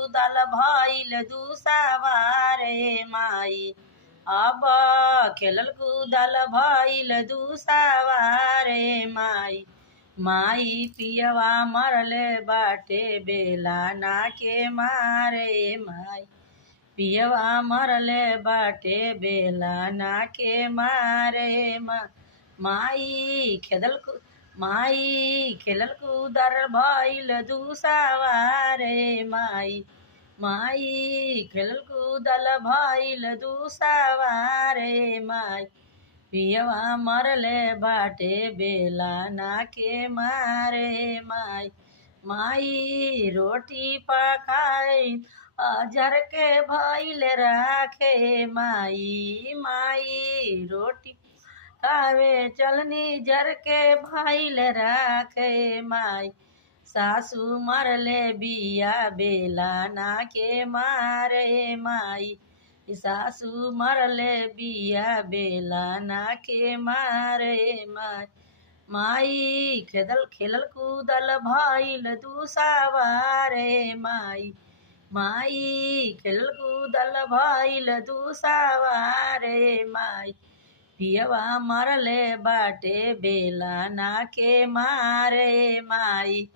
कूदल भइल दुसावारे माई। अब खेलल कूदल भइल दुसावारे माई। माई पियवा मरले बाटे बेला ना के मारे माई। पियवा मरले बाटे बेला ना के मारे माई खेलल कूदल भइल दुसावारे माई। माई खेलल कूदल भइल दुसावारे माई। पियवा मरले बाटे बेला ना के मारे माई। माई रोटी पकाई अजर के भइल राखे माई। माई रोटी कावे चलनी जर के भइल राखे माई। सासू मरले बिया बेला ना के मारे माई। सासू मरले बिया बेला ना के मारे माई। माई खेलल कूदल भइल दुसावारे माई। माई खेलल कूदल भइल दुसावारे माई। पियवा मरले बाटे बेला ना के मारे माई।